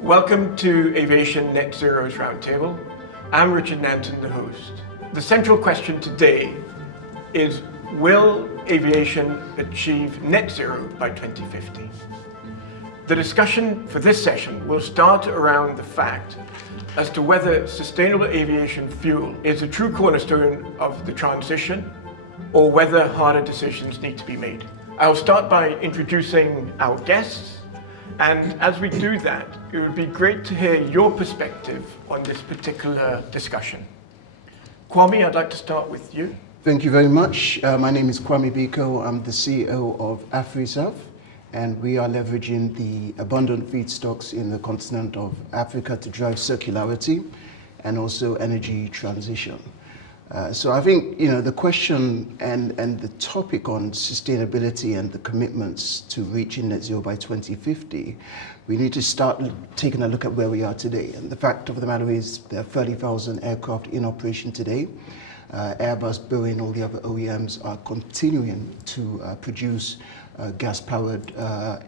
Welcome to Aviation Net Zero's Roundtable. I'm Richard Nanton, the host. The central question today is, will aviation achieve net zero by 2050? The discussion for this session will start around the fact as to whether sustainable aviation fuel is a true cornerstone of the transition or whether harder decisions need to be made. I'll start by introducing our guests, and as we do that, it would be great to hear your perspective on this particular discussion. Kwame, I'd like to start with you. Thank you very much. My name is Kwame Biko. I'm the CEO of SAF, and we are leveraging the abundant feedstocks in the continent of Africa to drive circularity and also energy transition. So I think, the question and the topic on sustainability and the commitments to reaching net zero by 2050, we need to start taking a look at where we are today. And the fact of the matter is there are 30,000 aircraft in operation today. Airbus, Boeing, all the other OEMs are continuing to produce gas-powered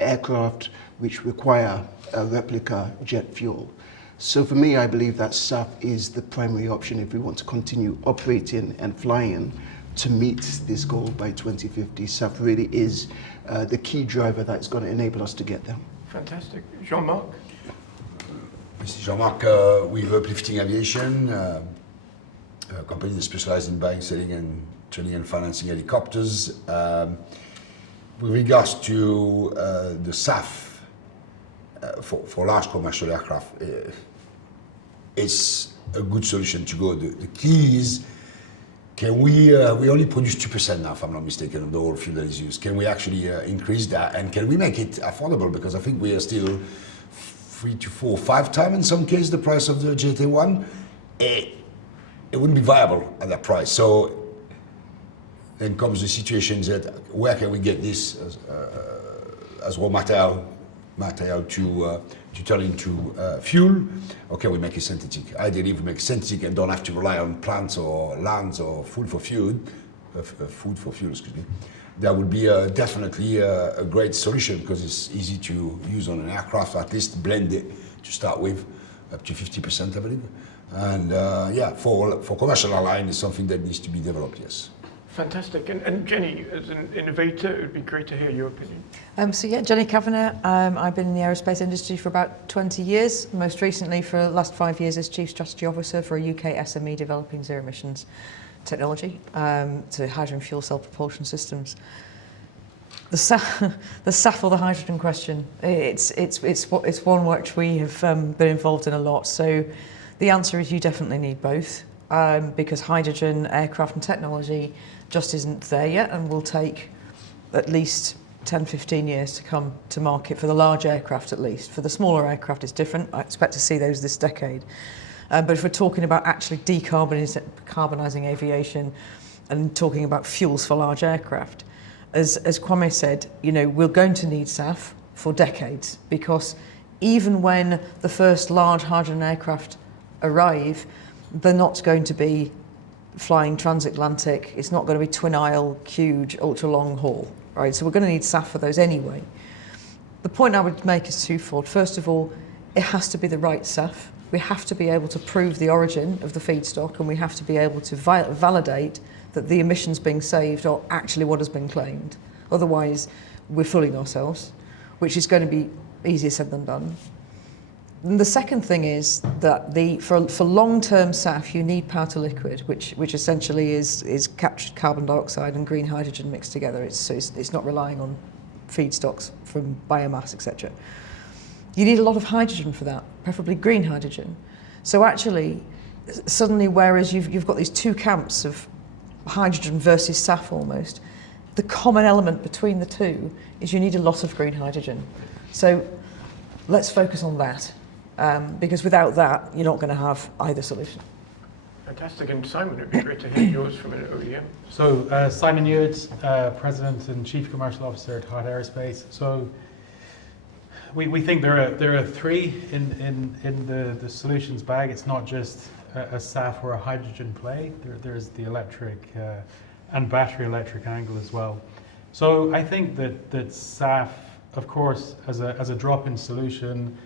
aircraft which require a replica jet fuel. So for me, I believe that SAF is the primary option if we want to continue operating and flying to meet this goal by 2050. SAF really is the key driver that's going to enable us to get there. Fantastic. Jean-Marc? This is Jean-Marc with Uplifting Aviation, a company that specializes in buying, selling, and trading and financing helicopters. With regards to the SAF for large commercial aircraft, it's a good solution to go. The key is, can we only produce 2% now, if I'm not mistaken, of the whole fuel that is used. Can we actually increase that, and can we make it affordable? Because I think we are still 3 to 4, 5 times in some cases the price of the GT1. It wouldn't be viable at that price. So then comes the situation that where can we get this as raw material to turn into fuel? Okay, we make it synthetic. Ideally, we make it synthetic and don't have to rely on plants or lands or food for fuel, excuse me. That would be definitely a great solution because it's easy to use on an aircraft, at least blend it to start with, up to 50%, I believe. And for commercial airline, it's something that needs to be developed, yes. Fantastic. And Jenny, as an innovator, it would be great to hear your opinion. Jenny Kavanagh. I've been in the aerospace industry for about 20 years, most recently for the last 5 years as Chief Strategy Officer for a UK SME developing zero emissions technology to hydrogen fuel cell propulsion systems. The SAF or the hydrogen question, it's one which we have been involved in a lot. So the answer is you definitely need both because hydrogen aircraft and technology just isn't there yet and will take at least 10-15 years to come to market for the large aircraft at least. For the smaller aircraft it's different. I expect to see those this decade. But if we're talking about actually decarbonising aviation and talking about fuels for large aircraft, as Kwame said, we're going to need SAF for decades because even when the first large hydrogen aircraft arrive, they're not going to be flying transatlantic. It's not going to be twin aisle, huge, ultra long haul, right? So we're going to need SAF for those anyway. The point I would make is twofold. First of all, it has to be the right SAF. We have to be able to prove the origin of the feedstock, and we have to be able to validate that the emissions being saved are actually what has been claimed. Otherwise, we're fooling ourselves, which is going to be easier said than done. And the second thing is that for long-term SAF, you need power to liquid, which essentially is captured carbon dioxide and green hydrogen mixed together. It's not relying on feedstocks from biomass, etc. You need a lot of hydrogen for that, preferably green hydrogen. So actually, suddenly, whereas you've got these two camps of hydrogen versus SAF almost, the common element between the two is you need a lot of green hydrogen. So let's focus on that. Because without that, you're not going to have either solution. Fantastic. And Simon, it'd be great to hear yours from an OEM. So Simon Newitt, President and Chief Commercial Officer at Heart Aerospace. So we think there are three in the solutions bag. It's not just a SAF or a hydrogen play. There's the electric and battery electric angle as well. So I think that SAF, of course, as a drop-in solution,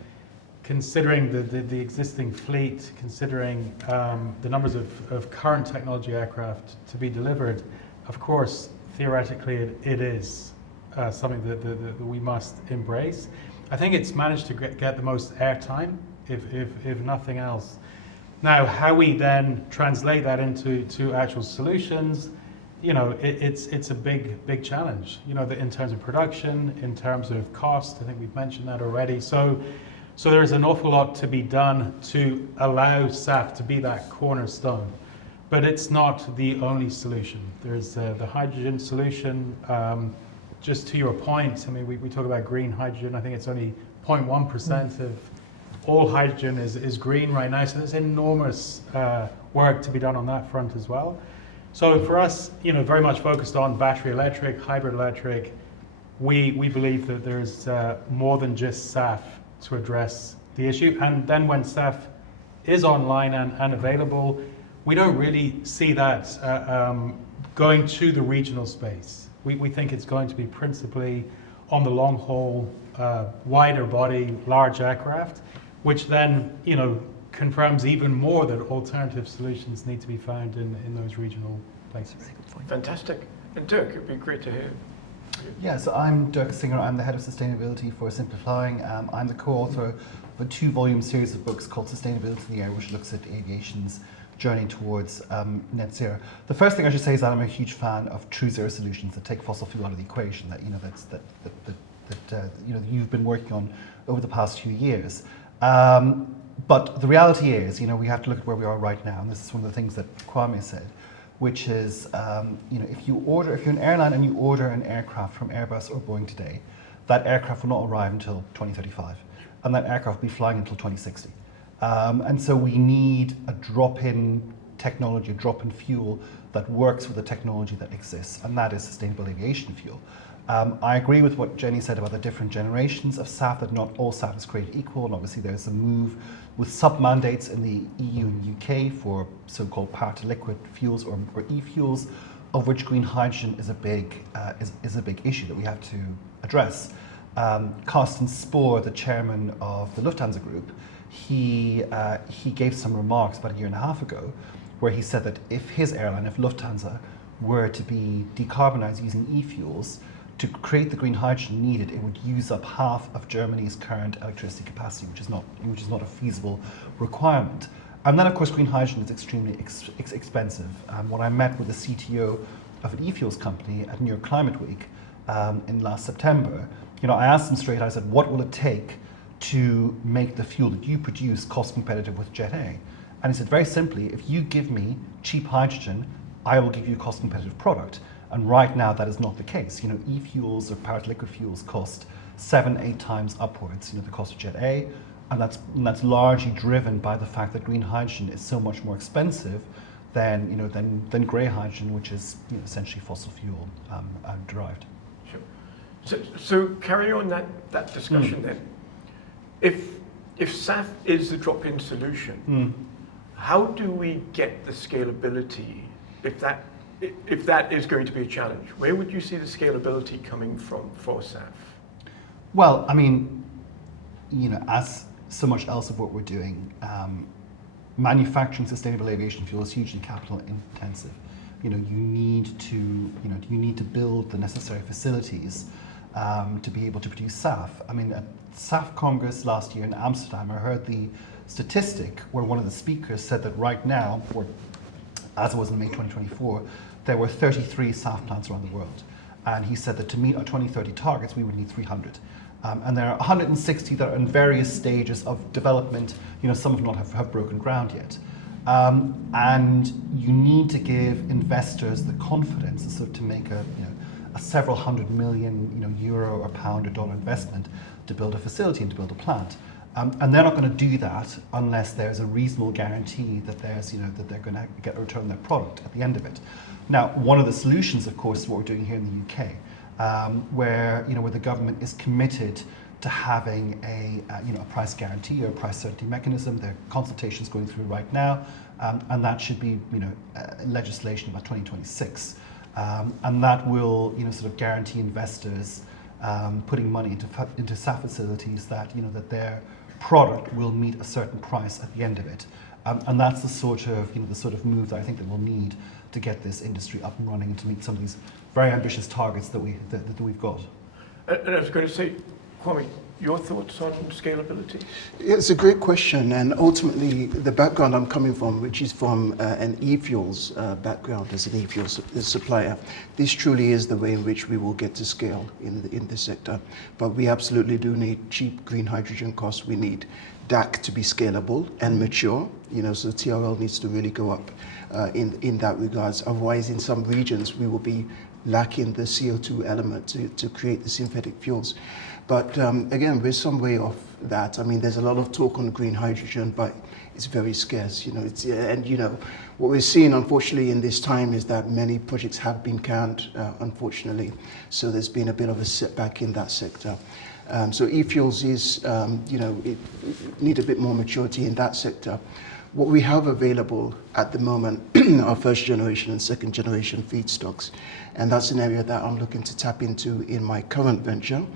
considering the existing fleet, considering the numbers of current technology aircraft to be delivered, of course, theoretically it is something that we must embrace. I think it's managed to get the most airtime, if nothing else. Now, how we then translate that into actual solutions, you know, it's a big challenge. You know, in terms of production, in terms of cost. I think we've mentioned that already. So there is an awful lot to be done to allow SAF to be that cornerstone. But it's not the only solution. There's the hydrogen solution. Just to your point, I mean, we talk about green hydrogen. I think it's only 0.1% of all hydrogen is green right now. So there's enormous work to be done on that front as well. So for us, you know, very much focused on battery electric, hybrid electric. We believe that there's more than just SAF to address the issue. And then when SAF is online and available, we don't really see that going to the regional space. We think it's going to be principally on the long haul, wider body, large aircraft, which then, you know, confirms even more that alternative solutions need to be found in those regional places. Fantastic. And Dirk, it'd be great to hear. Yeah, so I'm Dirk Singer. I'm the head of sustainability for SimplyFlying. I'm the co-author of a 2-volume series of books called Sustainability in the Air, which looks at aviation's journey towards net zero. The first thing I should say is that I'm a huge fan of true zero solutions that take fossil fuel out of the equation. That, you know, that you know, you've been working on over the past few years. But the reality is, you know, we have to look at where we are right now, and this is one of the things that Kwame said, which is, you know, if you're an airline and you order an aircraft from Airbus or Boeing today, that aircraft will not arrive until 2035, and that aircraft will be flying until 2060. And so we need a drop-in technology, a drop-in fuel that works with the technology that exists, and that is sustainable aviation fuel. I agree with what Jenny said about the different generations of SAF, that not all SAF is created equal, and obviously there's a move with sub-mandates in the EU and UK for so-called power-to-liquid fuels or e-fuels, of which green hydrogen is a big issue that we have to address. Carsten Spohr, the chairman of the Lufthansa Group, he gave some remarks about a year and a half ago where he said that if his airline, if Lufthansa, were to be decarbonized using e-fuels, to create the green hydrogen needed, it would use up half of Germany's current electricity capacity, which is not a feasible requirement. And then, of course, green hydrogen is extremely expensive. When I met with the CTO of an e-fuels company at New York Climate Week in last September, you know, I asked him straight. I said, "What will it take to make the fuel that you produce cost competitive with Jet A?" And he said, very simply, "If you give me cheap hydrogen, I will give you a cost competitive product." And right now, that is not the case. You know, e-fuels or power-to-liquid fuels cost 7-8 times upwards, you know, the cost of Jet A, and that's largely driven by the fact that green hydrogen is so much more expensive than, you know, than grey hydrogen, which is, you know, essentially fossil fuel derived. Sure. So carry on that discussion then. If SAF is the drop-in solution, how do we get the scalability if that is going to be a challenge? Where would you see the scalability coming from for SAF? Well, I mean, you know, as so much else of what we're doing, manufacturing sustainable aviation fuel is hugely capital intensive. You know, you need to build the necessary facilities to be able to produce SAF. I mean, at SAF Congress last year in Amsterdam, I heard the statistic where one of the speakers said that right now, or as it was in May 2024, there were 33 SAF plants around the world. And he said that to meet our 2030 targets, we would need 300. And there are 160 that are in various stages of development. You know, some of them have broken ground yet. And you need to give investors the confidence so to make a several $100 million euro or pound or dollar investment to build a facility and to build a plant. And they're not going to do that unless there's a reasonable guarantee that that they're going to get a return on their product at the end of it. Now, one of the solutions, of course, is what we're doing here in the UK, where the government is committed to having a price guarantee or a price certainty mechanism. There are consultations going through right now, and that should be legislation about 2026, and that will sort of guarantee investors putting money into SAF facilities that that their product will meet a certain price at the end of it. And that's the sort of move that I think that we'll need to get this industry up and running and to meet some of these very ambitious targets that we've got. And I was going to say, Kwame, your thoughts on scalability? It's a great question, and ultimately the background I'm coming from, which is from an e-fuels background as an e-fuels supplier, this truly is the way in which we will get to scale in this sector. But we absolutely do need cheap green hydrogen costs. We need DAC to be scalable and mature, so TRL needs to really go up in that regards. Otherwise, in some regions, we will be lacking the CO2 element to create the synthetic fuels. But again, we're some way off that. I mean, there's a lot of talk on green hydrogen, but it's very scarce. What we're seeing, unfortunately, in this time is that many projects have been canned, unfortunately. So there's been a bit of a setback in that sector. So e-fuels is, it need a bit more maturity in that sector. What we have available at the moment are first generation and second generation feedstocks. And that's an area that I'm looking to tap into in my current venture.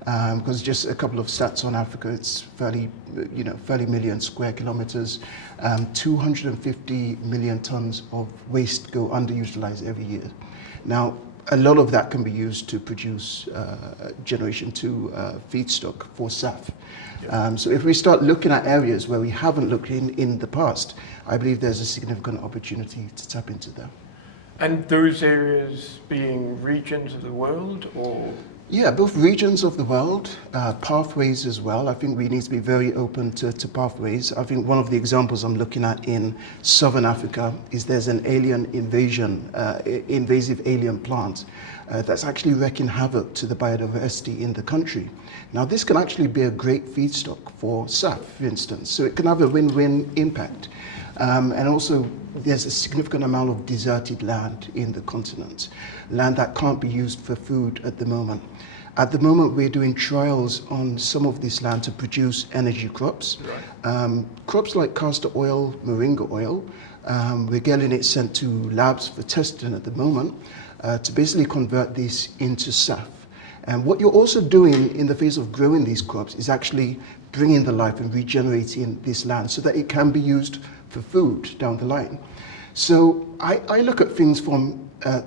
Because just a couple of stats on Africa, it's 30 million square kilometers, 250 million tons of waste go underutilized every year. Now, a lot of that can be used to produce generation 2 feedstock for SAF. So if we start looking at areas where we haven't looked in the past, I believe there's a significant opportunity to tap into that. And those areas being regions of the world, or? Yeah, both regions of the world, pathways as well. I think we need to be very open to pathways. I think one of the examples I'm looking at in Southern Africa is there's an invasive alien plant that's actually wreaking havoc to the biodiversity in the country. Now, this can actually be a great feedstock for SAF, for instance, so it can have a win-win impact. And also, there's a significant amount of deserted land in the continent, land that can't be used for food at the moment. At the moment, we're doing trials on some of this land to produce energy crops. Right. Crops like castor oil, moringa oil. We're getting it sent to labs for testing at the moment to basically convert this into SAF. And what you're also doing in the phase of growing these crops is actually bringing the life and regenerating this land so that it can be used for food down the line. So I look at things from a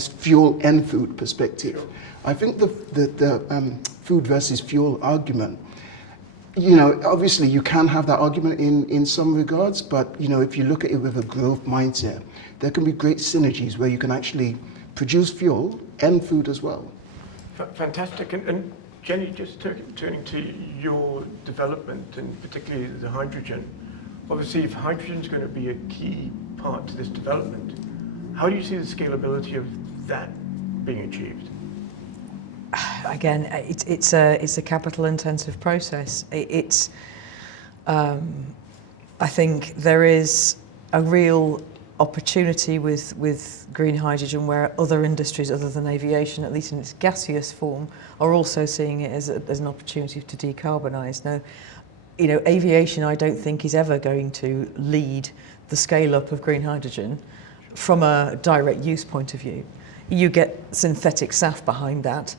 fuel and food perspective. Sure. I think the food versus fuel argument, obviously you can have that argument in some regards, but if you look at it with a growth mindset, there can be great synergies where you can actually produce fuel and food as well. Fantastic. And Jenny, just turning to your development and particularly the hydrogen. Obviously, if hydrogen is going to be a key part to this development, how do you see the scalability of that being achieved? Again, it's a capital-intensive process. I think there is a real opportunity with green hydrogen where other industries other than aviation, at least in its gaseous form, are also seeing it as an opportunity to decarbonise. Now, aviation I don't think is ever going to lead the scale-up of green hydrogen from a direct use point of view. You get synthetic SAF behind that.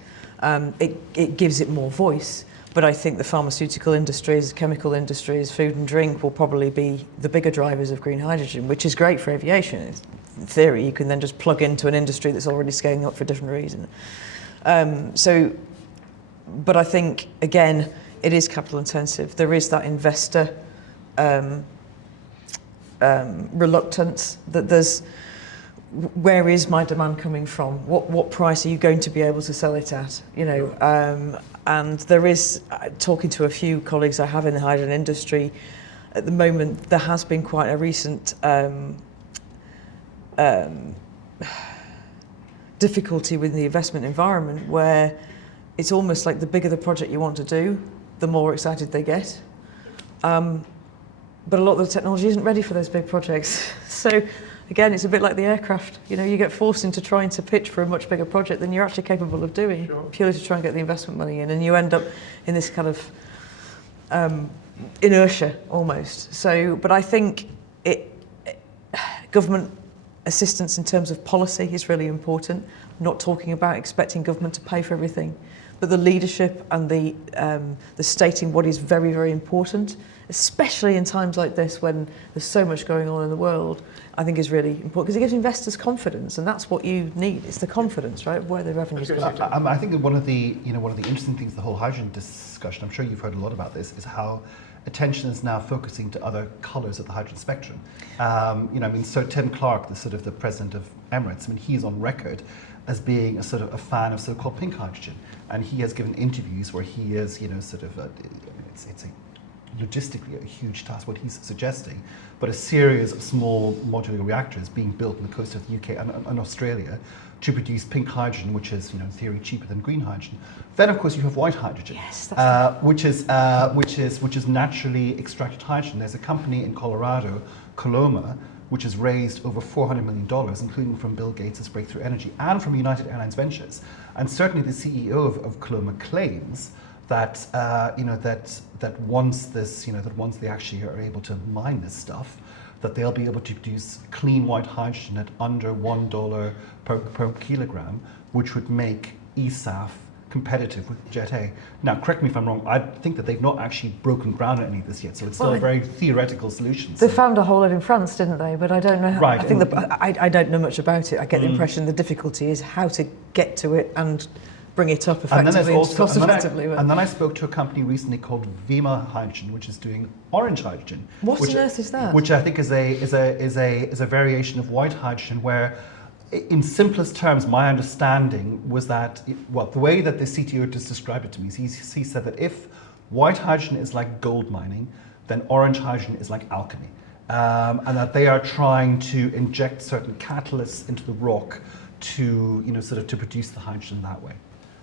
It gives it more voice, but I think the pharmaceutical industries, chemical industries, food and drink will probably be the bigger drivers of green hydrogen, which is great for aviation. In theory, you can then just plug into an industry that's already scaling up for a different reason. But I think, again, it is capital intensive. There is that investor reluctance that there's, where is my demand coming from? What price are you going to be able to sell it at? And there is, talking to a few colleagues I have in the hydrogen industry, at the moment there has been quite a recent difficulty with the investment environment where it's almost like the bigger the project you want to do, the more excited they get. But a lot of the technology isn't ready for those big projects. So again, it's a bit like the aircraft. You get forced into trying to pitch for a much bigger project than you're actually capable of doing, sure, purely to try and get the investment money in, and you end up in this kind of inertia almost. So, but I think government assistance in terms of policy is really important. I'm not talking about expecting government to pay for everything, but the leadership and the stating what is very, very important, especially in times like this when there's so much going on in the world, I think is really important because it gives investors confidence, and that's what you need. It's the confidence, right, where the revenue's going. I think that one of the interesting things, the whole hydrogen discussion, I'm sure you've heard a lot about this, is how attention is now focusing to other colours of the hydrogen spectrum. Sir Tim Clark, the president of Emirates, he's on record as being a fan of so-called pink hydrogen, and he has given interviews where he is, it's logistically a huge task what he's suggesting, but a series of small modular reactors being built on the coast of the UK and Australia to produce pink hydrogen, which is, in theory, cheaper than green hydrogen. Then, of course, you have white hydrogen, yes, which is naturally extracted hydrogen. There's a company in Colorado, Coloma, which has raised over $400 million, including from Bill Gates' Breakthrough Energy and from United Airlines Ventures. And certainly the CEO of Coloma claims that that once they actually are able to mine this stuff, that they'll be able to produce clean white hydrogen at under $1 per kilogram, which would make SAF competitive with Jet A. Now, correct me if I'm wrong, I think that they've not actually broken ground on any of this yet, so it's still a very theoretical solution. They found a hole in France, didn't they? But I don't know. Right. I think I don't know much about it. I get the impression the difficulty is how to get to it and bring it up effectively and cost effectively. And then I spoke to a company recently called Vima Hydrogen, which is doing orange hydrogen. What on earth is that? Which I think is a variation of white hydrogen, where, in simplest terms, my understanding was that, the way that the CTO just described it to me, he said that if white hydrogen is like gold mining, then orange hydrogen is like alchemy, and that they are trying to inject certain catalysts into the rock to to produce the hydrogen that way.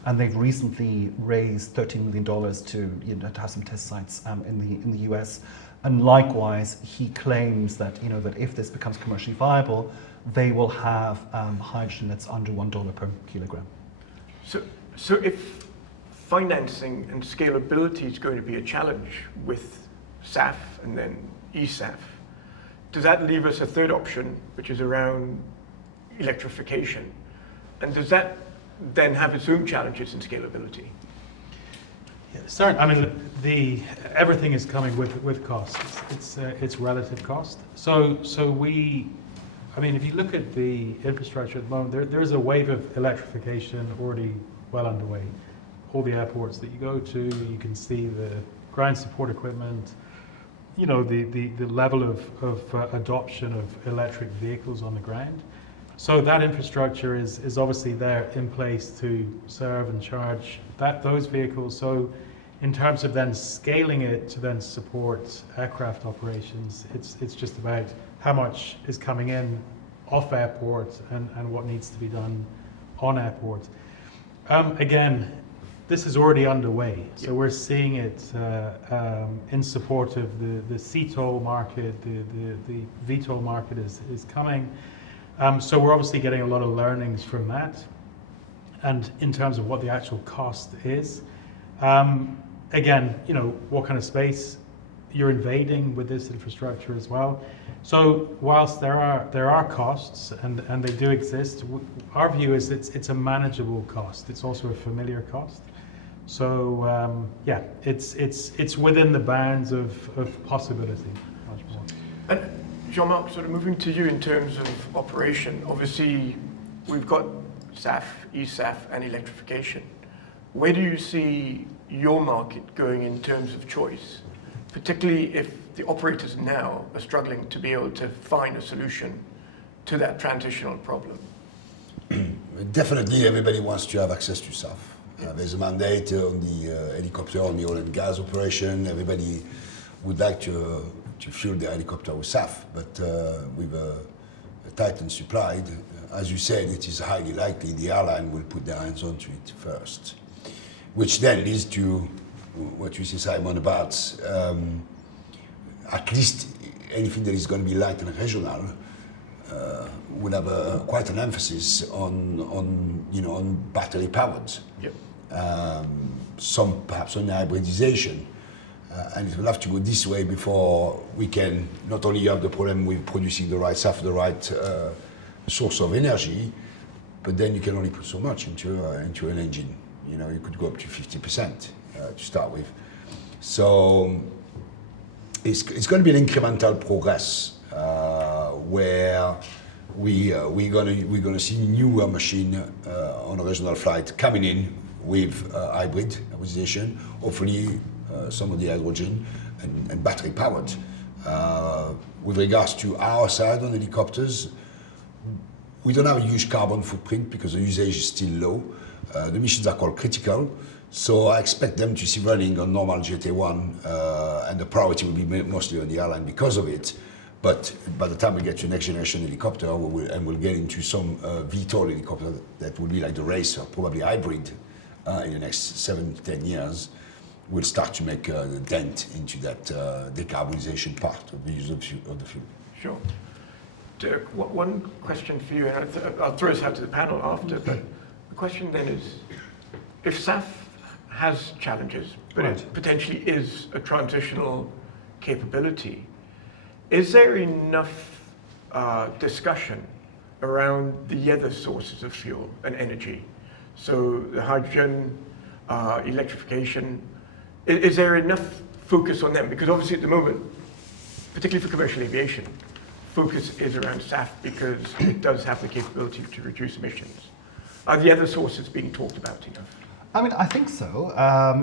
And they've recently raised $13 million to have some test sites in the US. And likewise, he claims that that if this becomes commercially viable, they will have hydrogen that's under $1 per kilogram. So if financing and scalability is going to be a challenge with SAF and then eSAF, does that leave us a third option, which is around electrification? And does that then have its own challenges in scalability? Certainly, everything is coming with cost. It's relative cost. So if you look at the infrastructure at the moment, there is a wave of electrification already well underway. All the airports that you go to, you can see the ground support equipment. The level of adoption of electric vehicles on the ground. So that infrastructure is obviously there in place to serve and charge those vehicles. So in terms of then scaling it to then support aircraft operations, it's just about how much is coming in off airport and what needs to be done on airport. Again, this is already underway. So we're seeing it in support of the CTOL market, the VTOL market is coming. So we're obviously getting a lot of learnings from that, and in terms of what the actual cost is. Again, what kind of space you're invading with this infrastructure as well. So whilst there are costs and they do exist, our view is it's a manageable cost. It's also a familiar cost. So it's within the bounds of possibility. Much more. And Jean-Marc, sort of moving to you in terms of operation, obviously we've got SAF, eSAF and electrification. Where do you see your market going in terms of choice, particularly if the operators now are struggling to be able to find a solution to that transitional problem? Definitely everybody wants to have access to SAF. There's a mandate on the helicopter, on the oil and gas operation. Everybody would like to fuel the helicopter with SAF, but with a tightened supply, as you said, it is highly likely the airline will put their hands onto it first, which then leads to what you say, Simon, about at least anything that is going to be light and regional will have quite an emphasis on battery powered. Yep. Some perhaps on hybridization. And it will have to go this way before we can not only have the problem with producing the right SAF, the right source of energy, but then you can only put so much into an engine. You know, you could go up to 50% to start with. So it's going to be an incremental progress where we're gonna see newer machine on a regional flight coming in with hybrid aviation, hopefully some of the hydrogen and battery powered. With regards to our side on helicopters, we don't have a huge carbon footprint because the usage is still low. The missions are called critical, so I expect them to see running on normal GT1, and the priority will be mostly on the airline because of it. But by the time we get to next generation helicopter, we'll get into some VTOL helicopter that will be like the Racer, probably hybrid, in the next 7 to 10 years, we'll start to make a dent into that decarbonization part of the use of the fuel. Sure. Dirk, one question for you, and I'll throw this out to the panel after, but the question then is, if SAF has challenges, but it potentially is a transitional capability, is there enough discussion around the other sources of fuel and energy? So the hydrogen, electrification, is there enough focus on them? Because obviously at the moment, particularly for commercial aviation, focus is around SAF because it does have the capability to reduce emissions. Are the other sources being talked about enough? I mean, I think so.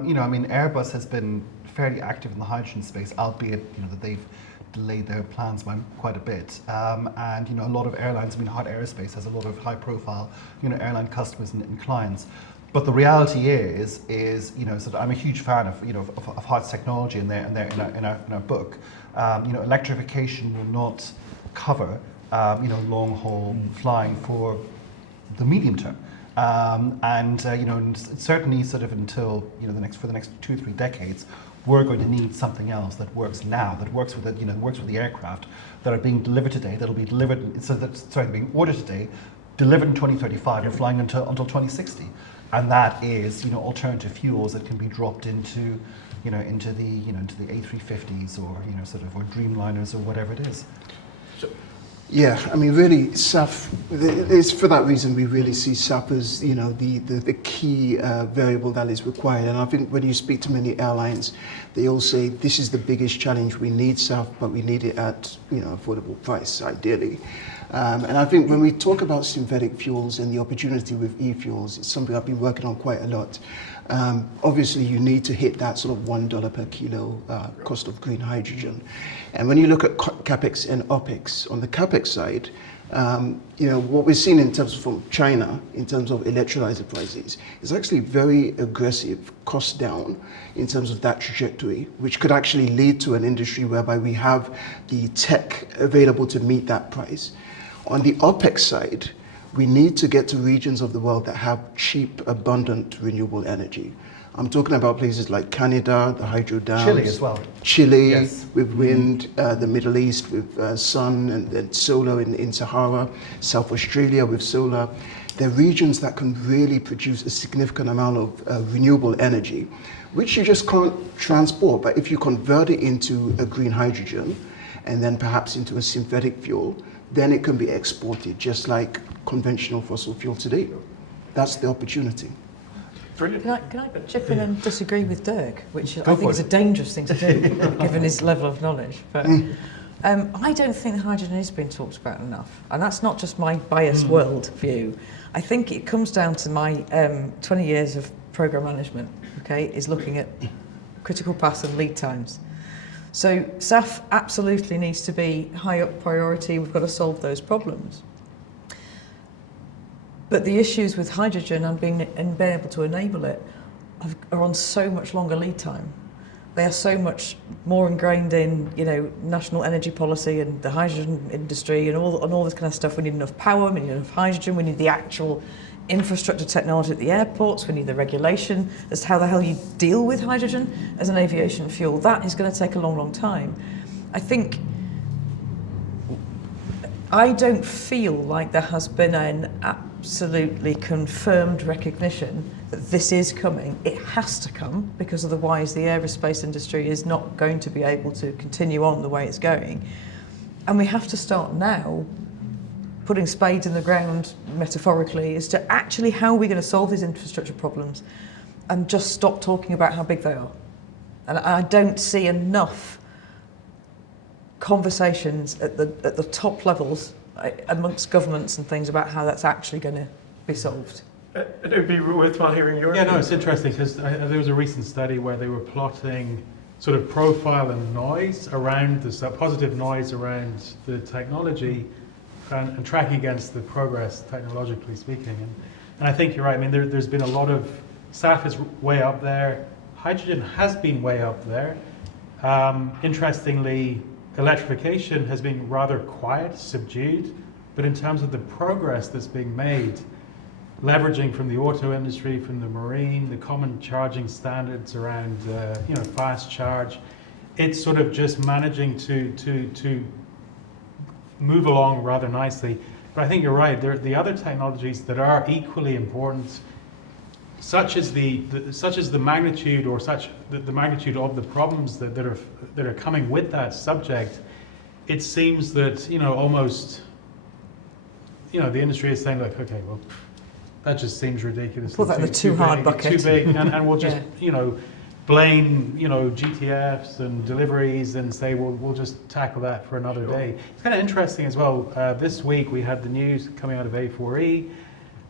You know, I mean, Airbus has been fairly active in the hydrogen space, albeit, you know, that they've delayed their plans by quite a bit. And, you know, a lot of airlines, I mean, Heart Aerospace has a lot of high-profile, you know, airline customers and clients. But the reality is, you know, so I'm a huge fan of, you know, of Heart's technology in our book. You know, electrification will not cover, you know, long-haul flying for the medium term. You know, and certainly sort of until, you know, for the next 2 or 3 decades, we're going to need something else that works now, that works with the, you know, works with the aircraft that are being delivered today, that'll be delivered, so that's, sorry, being ordered today, delivered in 2035 and flying until 2060. And that is, you know, alternative fuels that can be dropped into, you know, into the A350s or, you know, sort of, or Dreamliners or whatever it is. Yeah, I mean, really, SAF, it's for that reason we really see SAF as, you know, the key variable that is required. And I think when you speak to many airlines, they all say this is the biggest challenge. We need SAF, but we need it at, you know, affordable price, ideally. And I think when we talk about synthetic fuels and the opportunity with e-fuels, it's something I've been working on quite a lot. Obviously, you need to hit that sort of $1 per kilo cost of green hydrogen. And when you look at CapEx and OpEx, on the CapEx side, you know, what we're seeing in terms from China, in terms of electrolyzer prices, is actually very aggressive cost down in terms of that trajectory, which could actually lead to an industry whereby we have the tech available to meet that price. On the OpEx side, we need to get to regions of the world that have cheap, abundant renewable energy. I'm talking about places like Canada, the hydro dams. Chile as well. Chile, yes. With wind, the Middle East with sun and solar in Sahara, South Australia with solar. They're regions that can really produce a significant amount of renewable energy, which you just can't transport. But if you convert it into a green hydrogen and then perhaps into a synthetic fuel, then it can be exported just like conventional fossil fuel today. That's the opportunity. Brilliant. Can I chip in and disagree with Dirk, which I think is a dangerous thing to do, given his level of knowledge. But I don't think hydrogen is being talked about enough, and that's not just my biased world view. I think it comes down to my 20 years of program management. Okay, is looking at critical path and lead times. So SAF absolutely needs to be high up priority. We've got to solve those problems. But the issues with hydrogen and being able to enable it are on so much longer lead time. They are so much more ingrained in, you know, national energy policy and the hydrogen industry and all this kind of stuff. We need enough power, we need enough hydrogen, we need the actual infrastructure technology at the airports, we need the regulation as to how the hell you deal with hydrogen as an aviation fuel. That is going to take a long, long time. I don't feel like there has been an absolutely confirmed recognition that this is coming. It has to come, because otherwise the aerospace industry is not going to be able to continue on the way it's going. And we have to start now putting spades in the ground, metaphorically, as to actually how are we going to solve these infrastructure problems. and just stop talking about how big they are. And I don't see enough conversations at the top levels amongst governments and things about how that's actually going to be solved. It would be worthwhile hearing your Yeah, no, opinion. it's interesting because there was a recent study where they were plotting sort of profile and noise around positive noise around the technology and tracking against the progress technologically speaking. And I think you're right. I mean, there's been a lot of SAF is way up there. Hydrogen has been way up there. Interestingly, electrification has been rather quiet, subdued, but in terms of the progress that's being made, leveraging from the auto industry, from the marine, the common charging standards around fast charge, it's sort of just managing to move along rather nicely. But I think you're right. The other technologies that are equally important, such as the magnitude or the magnitude of the problems that are coming with that subject, it seems that almost the industry is saying, like, okay, well, that just seems ridiculous. Put that in the too hard bucket. Too big, and we'll just blame GTFs and deliveries and say we'll just tackle that for another day. It's kind of interesting as well. This week we had the news coming out of A4E.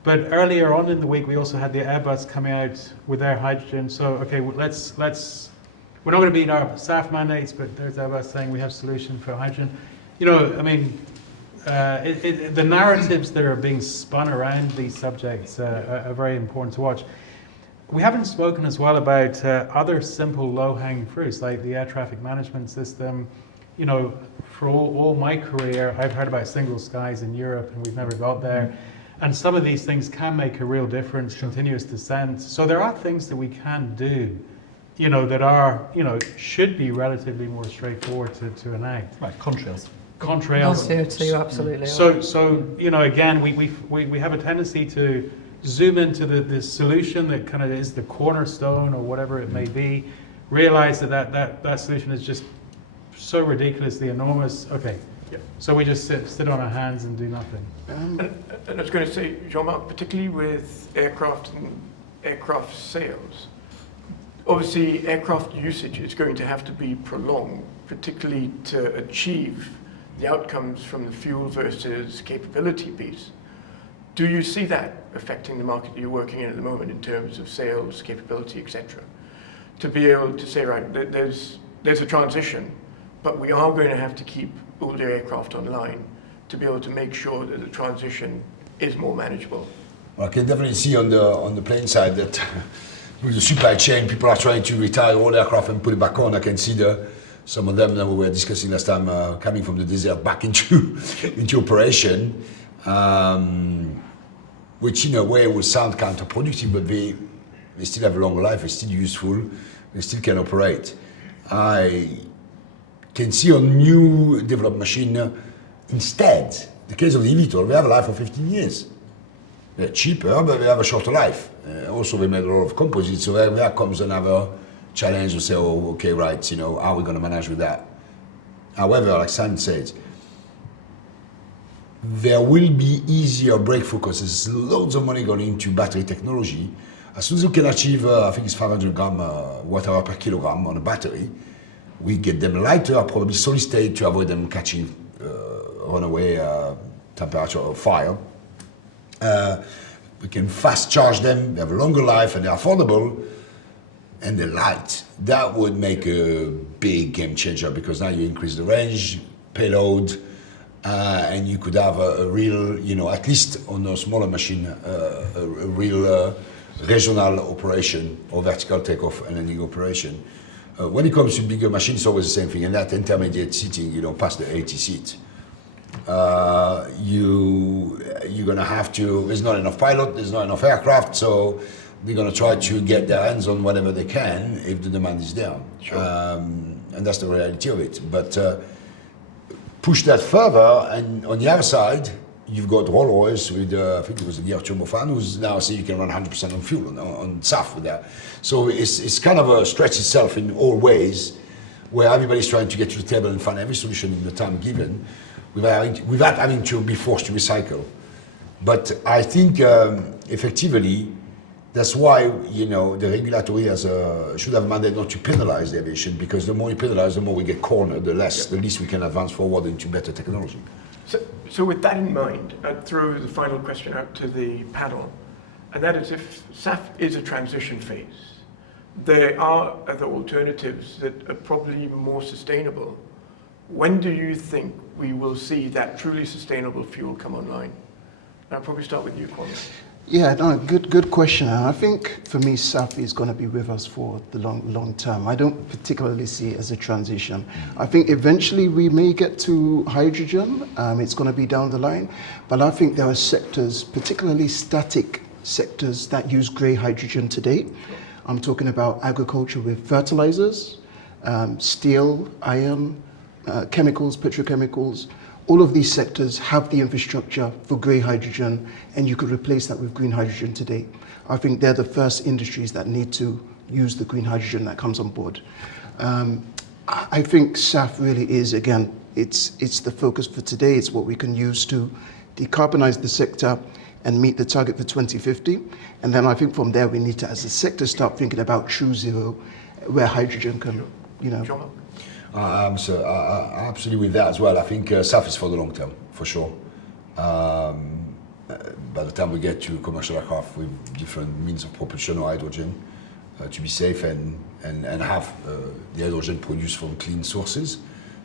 But earlier on in the week, we also had the Airbus coming out with their hydrogen. So, okay, we're not going to beat our SAF mandates, but there's Airbus saying we have solution for hydrogen. I mean, the narratives that are being spun around these subjects are very important to watch. We haven't spoken as well about other simple low-hanging fruits, like the air traffic management system. For all my career, I've heard about single skies in Europe, and we've never got there. And some of these things can make a real difference, continuous descent. So there are things that we can do, that are, should be relatively more straightforward to enact. Right, contrails. Contrails. CO2, absolutely. So again, we have a tendency to zoom into the solution that kind of is the cornerstone or whatever it may be, realize that solution is just so ridiculously enormous. Okay. Yeah. So we just sit on our hands and do nothing. And I was going to say, Jean-Marc, particularly with aircraft and aircraft sales, obviously aircraft usage is going to have to be prolonged, particularly to achieve the outcomes from the fuel versus capability piece. Do you see that affecting the market that you're working in at the moment in terms of sales, capability, etc.? To be able to say, right, there's a transition, but we are going to have to keep older aircraft online to be able to make sure that the transition is more manageable. Well, I can definitely see on the plane side that with the supply chain, people are trying to retire old aircraft and put it back on. I can see some of them that we were discussing last time coming from the desert back into operation, which in a way will sound counterproductive, but they still have a long life, they're still useful, they still can operate. I can see on new developed machine, instead, the case of the eVTOL, they have a life of 15 years. They're cheaper, but they have a shorter life. Also, they made a lot of composites, so there comes another challenge to say, oh, okay, right, how are we going to manage with that? However, like Simon said, there will be easier breakthrough because there's loads of money going into battery technology. As soon as you can achieve, I think it's 500 gram watt-hour per kilogram on a battery, we get them lighter, probably solid state to avoid them catching runaway temperature or fire. We can fast charge them, they have a longer life and they're affordable, and they're light. That would make a big game changer because now you increase the range, payload, and you could have a real, at least on a smaller machine, a real regional operation or vertical takeoff and landing operation. When it comes to bigger machines, it's always the same thing, and that intermediate seating, past the 80 seat. You're gonna have to, there's not enough pilot, there's not enough aircraft, so they're gonna try to get their hands on whatever they can if the demand is there. Sure. And that's the reality of it. But push that further, and on the other side, you've got Rolls-Royce with, I think it was a Gear turbofan, who's now saying you can run 100% on fuel, on SAF with that. So it's kind of a stretch itself in all ways, where everybody's trying to get to the table and find every solution in the time given, without having to be forced to recycle. But I think effectively, That's why, you know, the regulatory should have a mandate not to penalize the aviation, because the more you penalize, the more we get cornered, the least we can advance forward into better technology. So with that in mind, I'd throw the final question out to the panel, and that is, if SAF is a transition phase, there are other alternatives that are probably more sustainable. When do you think we will see that truly sustainable fuel come online? I'll probably start with you, Kwame. Yeah, no, good question. And I think for me, SAF is going to be with us for the long term. I don't particularly see it as a transition. I think eventually we may get to hydrogen. It's going to be down the line. But I think there are sectors, particularly static sectors, that use grey hydrogen today. I'm talking about agriculture with fertilizers, steel, iron, chemicals, petrochemicals. All of these sectors have the infrastructure for grey hydrogen, and you could replace that with green hydrogen today. I think they're the first industries that need to use the green hydrogen that comes on board. I think SAF really is, again, it's the focus for today. It's what we can use to decarbonize the sector and meet the target for 2050. And then I think from there we need to, as a sector, start thinking about true zero, where hydrogen can, you know. John? So absolutely with that as well. I think SAF is for the long term, for sure. By the time we get to commercial aircraft with different means of propulsion or hydrogen, to be safe and have the hydrogen produced from clean sources.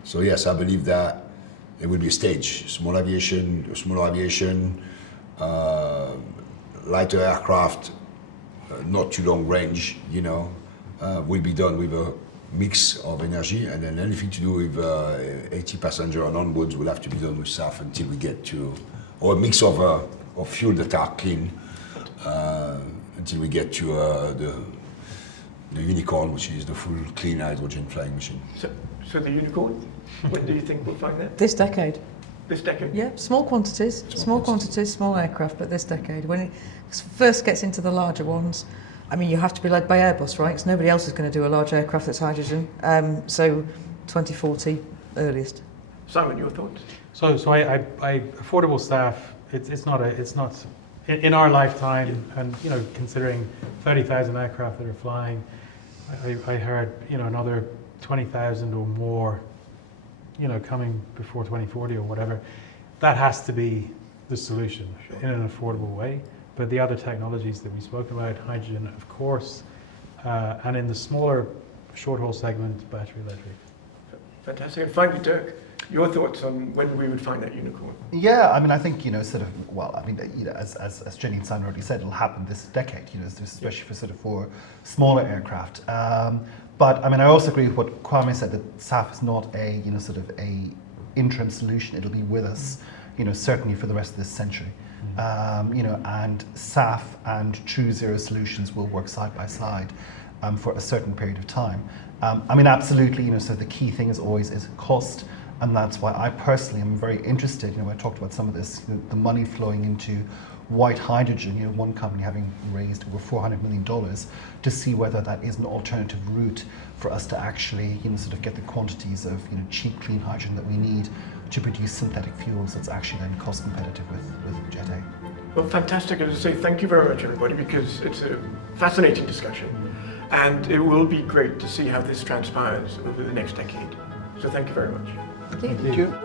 So yes, I believe that it will be a stage. Smaller aviation, lighter aircraft, not too long range, you know, will be done with a mix of energy, and then anything to do with 80 passenger and onwards will have to be done with SAF until we get to, or a mix of fuel that are clean, until we get to the unicorn, which is the full clean hydrogen flying machine. So the unicorn, when do you think we'll find that? This decade. This decade? Yeah, small quantities, small aircraft, but this decade. When it first gets into the larger ones, I mean, you have to be led by Airbus, right? Because nobody else is going to do a large aircraft that's hydrogen. So 2040 earliest. Simon, your thoughts? So I affordable SAF. It's not in our lifetime, and you know, considering 30,000 aircraft that are flying, I heard, you know, another 20,000 or more, you know, coming before 2040 or whatever. That has to be the solution in an affordable way. But the other technologies that we spoke about, hydrogen, of course, and in the smaller short-haul segment, battery electric. Fantastic. And finally, Dirk, your thoughts on when we would find that unicorn? Yeah, I mean, I think, you know, sort of, well, I mean, you know, as Jenny and Simon already said, it'll happen this decade, you know, especially for smaller aircraft. But I mean, I also agree with what Kwame said, that SAF is not a, you know, sort of a interim solution. It'll be with us, you know, certainly for the rest of this century. You know, and SAF and true zero solutions will work side by side for a certain period of time. I mean, absolutely, you know, so the key thing is always is cost, and that's why I personally am very interested, you know, I talked about some of this, you know, the money flowing into white hydrogen, you know, one company having raised over $400 million to see whether that is an alternative route for us to actually, you know, sort of get the quantities of, you know, cheap, clean hydrogen that we need to produce synthetic fuels that's actually then cost competitive with Jet A. Well, fantastic. As I say, thank you very much, everybody, because it's a fascinating discussion. And it will be great to see how this transpires over the next decade. So thank you very much. Thank you. Thank you.